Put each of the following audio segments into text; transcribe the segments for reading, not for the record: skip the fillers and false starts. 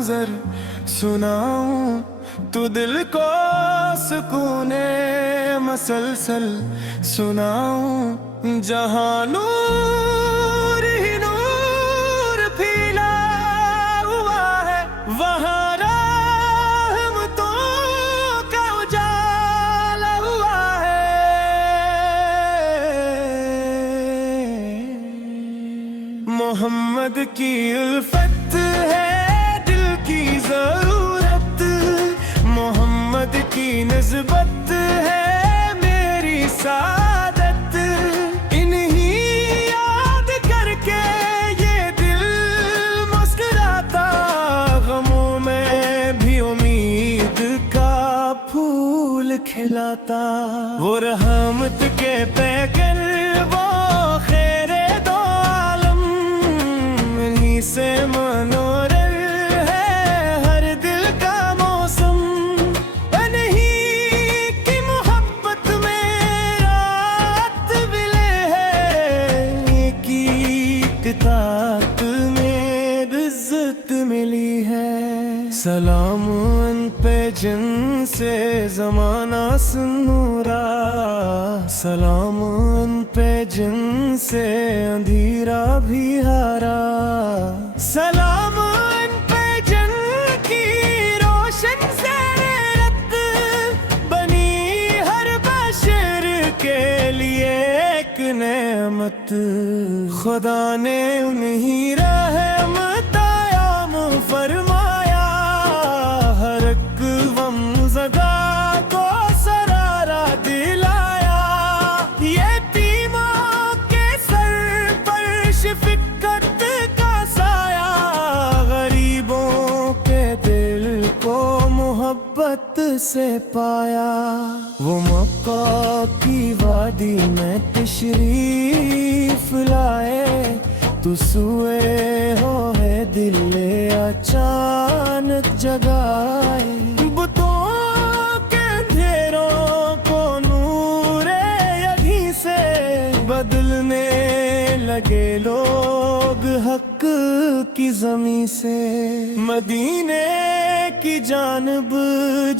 منظر سناؤں تو دل کو سکون مسلسل سناؤں، جہاں نور ہی نور پھیلا ہوا ہے، وہاں رحمتوں کا اجالا ہوا ہے۔ محمد کی الفت ہے دل کی ضرورت، محمد کی نسبت ہے میری سعادت، انہی یاد کر کے یہ دل مسکراتا، غموں میں بھی امید کا پھول کھلاتا، وہ رحمت کے پیکر وہ خیر دو عالم، انہی سے منور ہے ہر دل کا موسم، انہی کی محبت میں رات ملے ہے، انہی کی اطاعت میں عزت ملی ہے۔ سلام ان پہ جن سے زمانہ سنورا، سلام ان پہ جن سے اندھیرا بھی ہارا، سلام ان پہ جن کی روشن سے رت بنی ہر بشر کے لیے ایک نعمت، خدا نے انہی رحمت عام فرمایا، ہر ایک غم زدہ کو سرارا دلایا، یتیموں کے سر پر شفقت کا سایہ، غریبوں کے دل کو محبت سے پایا، وہ مکہ کی وادی میں تشریف لائے، تو سوئے ہو ہے دل اچانک جگائے، بتوں کے اندھیروں کو نور یدھی سے بدلنے لگے لوگ حق کی زمین سے، مدینے کی جانب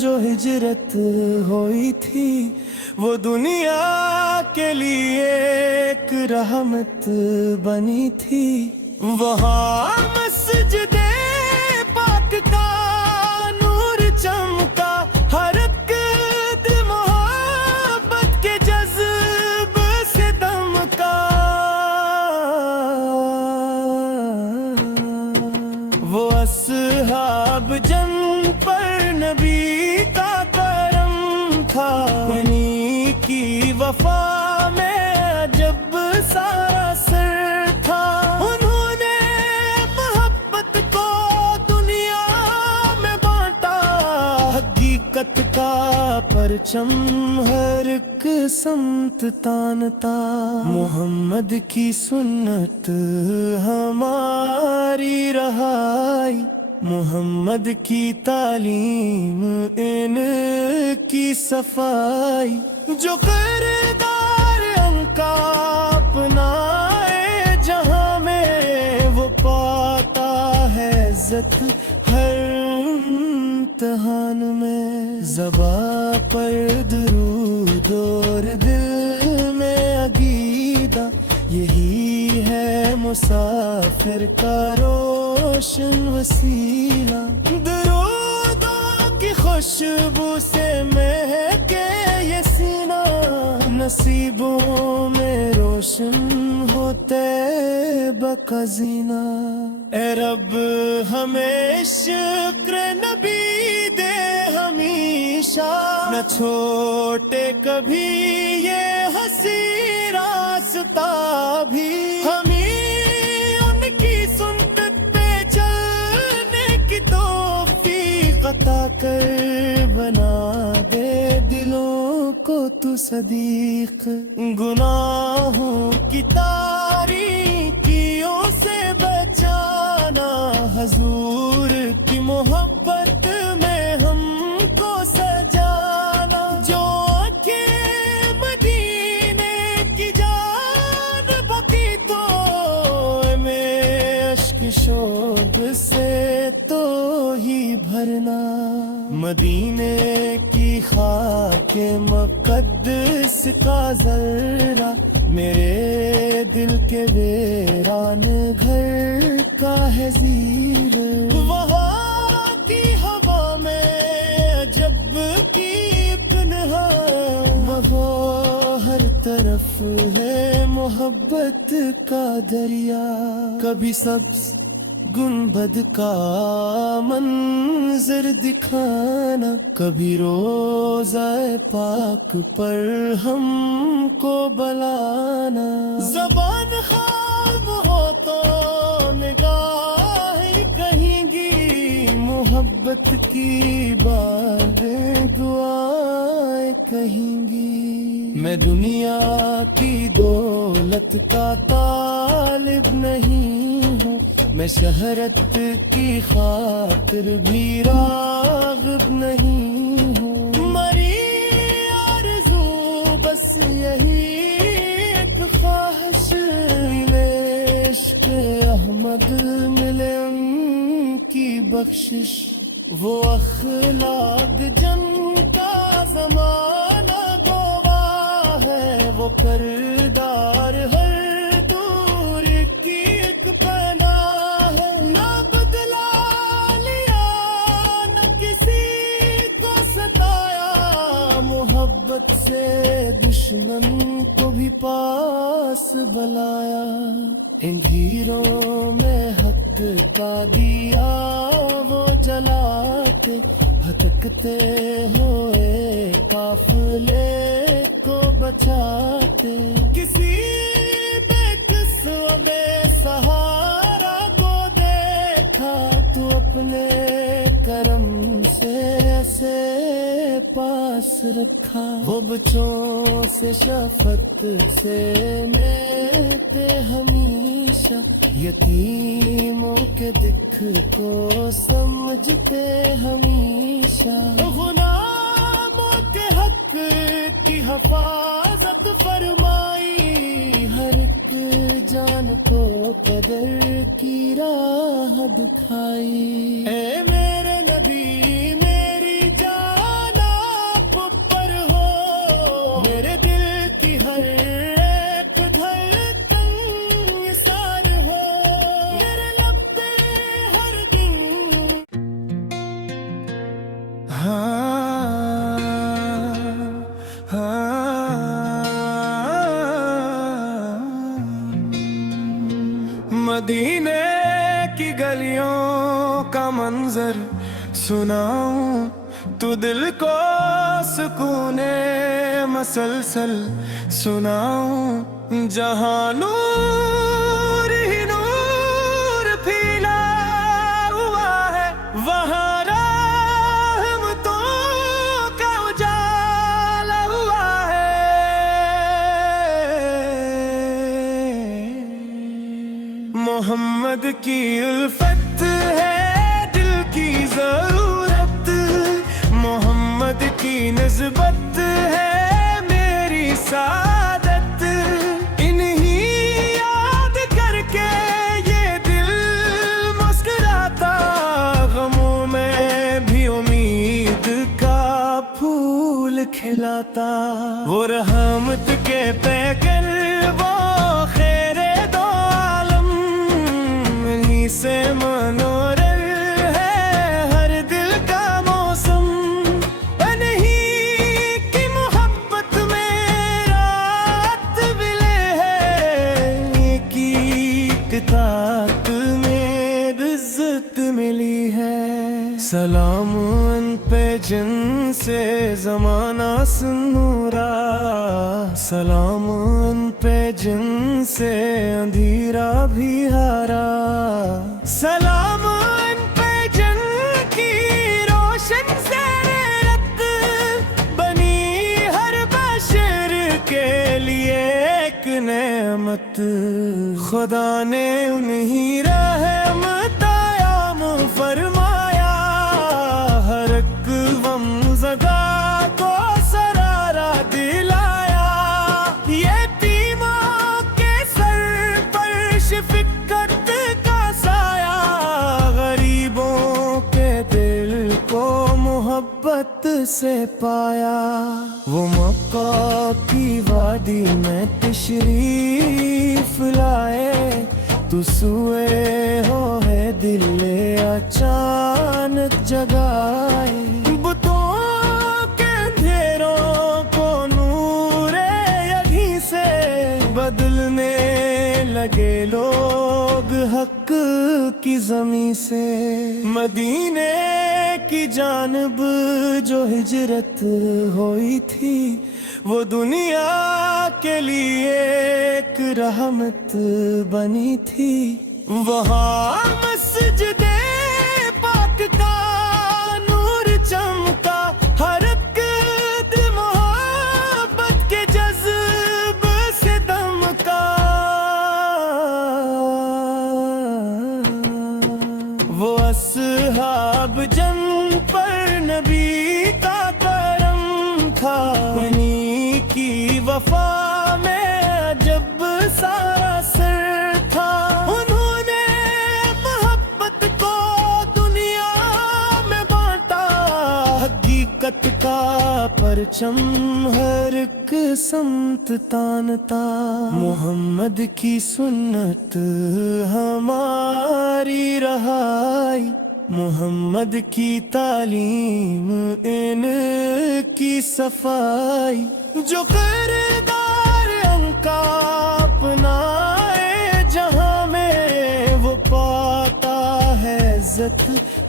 جو ہجرت ہوئی تھی، وہ دنیا کے لیے ایک رحمت بنی تھی، وہاں مسجد پاک کا نور چمکا، ہر ایک دل محبت کے جذب سے دمکا، وہ اصحاب جن پر نبی کا کرم تھا، انہی کی وفا میں جب سارا سر تھا، انہوں نے محبت کو دنیا میں بانٹا، حقیقت کا پرچم ہر ایک سمت تانتا، محمد کی سنت ہماری رہائی، محمد کی تعلیم ان کی صفائی، جو کردار ان کا اپنائے جہاں میں، وہ پاتا ہے عزت ہر امتحان میں، زباں پر درود اور دل میں عقیدہ، یہی ہے مسافر کا روشن وسیلہ، درودوں کی خوشبو سے مہکے یہ سینہ، نصیبوں میں روشن ہوتے بقزینہ، اے رب ہمیں شکر نبی دے ہمیشہ، نہ چھوٹے کبھی یہ حسین راستہ بھی، ہمیں ان کی سنت پہ چلنے کی توفیق عطا کر، بنا دے دلوں کو تو صدیق، گناہوں کی تاریکیوں سے بچانا، حضور کی محبت میں ہم کو سجانا، جو آنکھیں مدینے کی جانب کی تو میں اشک شوق سے تو ہی بھرنا، مدینے کی خاک مقدس کا ذرہ میرے دل کے ویران گھر کا ہے زیر، وہاں کی ہوا میں عجب کی تنہا، وہاں ہر طرف ہے محبت کا دریا، کبھی سبز گنبد کا منظر دکھانا، کبھی روضہ پاک پر ہم کو بلانا، زبان خواب ہو تو نگاہیں کہیں گی، محبت کی باتیں دعائیں کہیں گی، میں دنیا کی دولت کا طالب نہیں ہوں، میں شہرت کی خاطر بھی راغب نہیں ہوں، مری آرزو بس یہی ایک خواہش، عشق احمد ملے ان کی بخشش، وہ اخلاق جن کا زمانہ گواہ ہے، وہ کردار ہر دور کی ایک پناہ ہے، نہ بدلا لیا نہ کسی کو ستایا، محبت سے دشمن کو بھی پاس بلایا، انجیروں میں حق کا دیا وہ جلاتے، بھٹکتے ہوئے قافلے کو بچاتے، کسی بے کس و بے سہارا کو دیکھا تو اپنے کرم سے ایسے پاس رکھا، وہ بچوں سے شفقت سے لیتے ہمیشہ، یتیموں کے دکھ کو سمجھتے ہمیشہ، غلاموں کے حق کی حفاظت فرمائی، ہر ایک جان کو قدر کی راہ دکھائی، اے میرے نبی میری جان آپ پر ہو، میرے دل کی ہر ایک دھڑکن نثار ہو، میرے لب پہ ہر دن مدینے کی گلیوں کا منظر سناؤں تو دل کو سکون مسلسل سناؤں، جہاں نور ہی نور پھیلا ہوا ہے، وہاں رحمتوں کا اجالا ہوا ہے، محمد کی الفت ہے دل کی ضرورت، محمد کی نسبت ہے میری سعادت، انہی یاد کر کے یہ دل مسکراتا، غموں میں بھی امید کا پھول کھلاتا، وہ رحمت کے پیکر وہ خیر دو عالم، انہی سے منور ہے ہر دل کا موسم، انہی کی محبت میں رات ملے ہے، ایک ایک اطاعت میں عزت ملی ہے، سلام ان پہ جن سے زمانہ سنورا، سلام ان پہ جن سے اندھیرا بھی ہارا، سلام ان پہ جن کی روشن سے رت بنی ہر بشر کے لیے ایک نعمت، خدا نے انہی رحمت عام فرمایا، ہر ایک غم زدہ کو سرارا دلایا، یتیموں کے سر پر شفقت کا سایہ، غریبوں کے سے پایا، وہ مکہ کی وادی میں تشریف لائے، تو سوئے ہو ہے دل اچانک جگائے، بتوں کے اندھیروں کو نور یہی سے بدلنے لگے لوگ حق کی زمین سے، مدینے کی جانب جو ہجرت ہوئی تھی، وہ دنیا کے لیے ایک رحمت بنی تھی، وہاں مسجد پاک کا نور چمکا، ہر عقد محبت کے جذب سے دمکا، وہ اصحاب جن پر نبی کا کرم تھا، انہی کی وفا میں جب سارا سر تھا، انہوں نے محبت کو دنیا میں بانٹا، حقیقت کا پرچم ہر ایک سمت تانتا، محمد کی سنت ہماری رہائی، محمد کی تعلیم ان کی صفائی، جو کردار ان کا اپنائے جہاں میں، وہ پاتا ہے عزت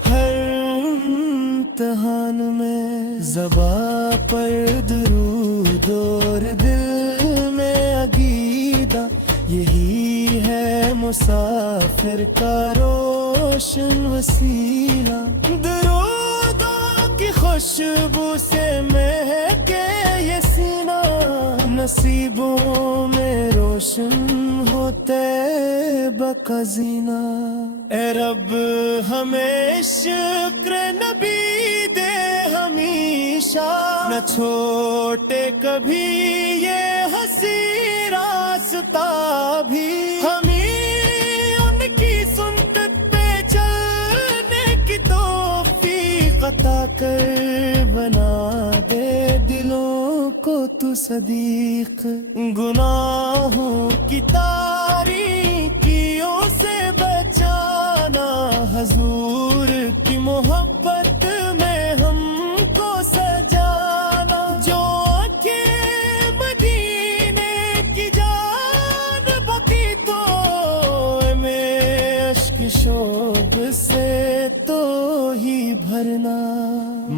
ہر امتحان میں، زباں پر درود اور دل میں عقیدہ، یہی ہے مسافر کا روشن وسیلہ، درودوں کی خوشبو سے مہکے یہ سینہ، نصیبوں میں روشن ہوتے بقا زینہ، اے رب ہمیں شکر نبی دے ہمیشہ، نہ چھوٹے کبھی یہ حسین راستہ بھی، ہمیں ان کی سنت پہ چلنے کی توفیق عطا کر، بنا دے دلوں کو تو صدیق، گناہوں کی تاریکیوں سے بچانا، حضور کی محبت میں ہم کو سجانا، جو آنکھیں مدینے کی جانب ہوتی تو میں اشک شوق سے تو ہی بھرنا،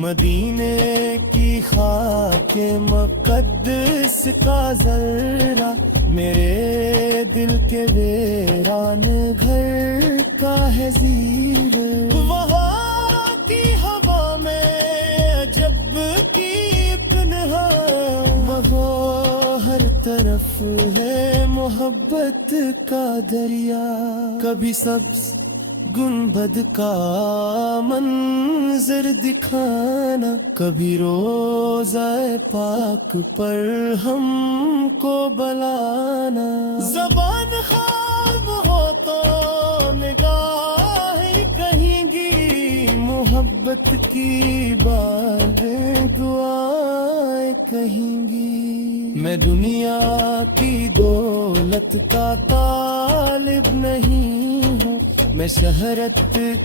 مدینے کی خاک مقدس کا ذرہ، میرے دل کے ویران گھر کا ہے زیر، وہاں کی ہوا میں عجب کی پنہا، وہ ہر طرف ہے محبت کا دریا، کبھی سبز گنبد کا منظر دکھانا، کبھی روضہ پاک پر ہم کو بلانا، زبان خواب ہو تو نگاہ کہیں گی، محبت کی باتیں دعائیں کہیں گی، میں دنیا کی دولت کا طالب نہیں ہوں، میں شہرت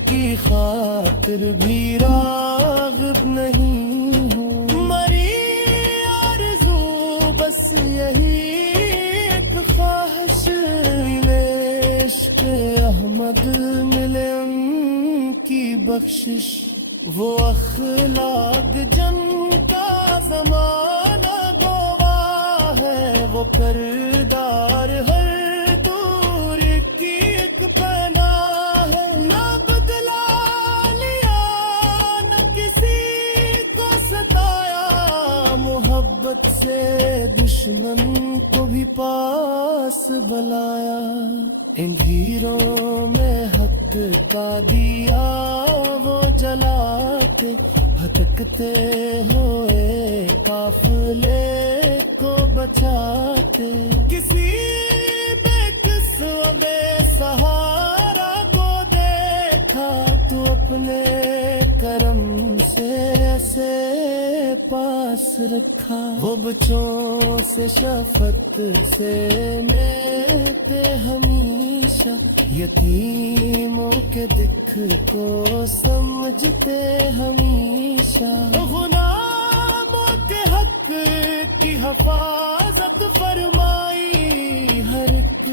کی خاطر بھی راغب نہیں ہوں، میری آرزو بس یہی ایک خواہش، عشق احمد ملے ان کی بخشش، وہ اخلاق جن کا زمانہ گواہ ہے، وہ کردار ہر دور کی ایک پناہ ہے، نہ بدلا لیا نہ کسی کو ستایا، محبت سے دشمن کو بھی پاس بلایا، ان بھیڑوں میں حق کا دیا وہ جلاتے، بھٹکتے ہوئے قافلے کو بچاتے، کسی بے کس و بے سہارا کو دیکھا تو اپنے کرم سے ایسے پاس رکھا، وہ بچوں سے شفقت سے لیتے ہمیشہ، یتیموں کے دکھ کو سمجھتے ہمیشہ، غلاموں کے حق کی حفاظت فرمائی، ہر ایک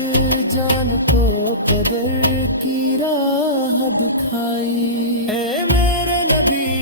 جان کو قدر کی راہ دکھائی۔ اے میرے نبی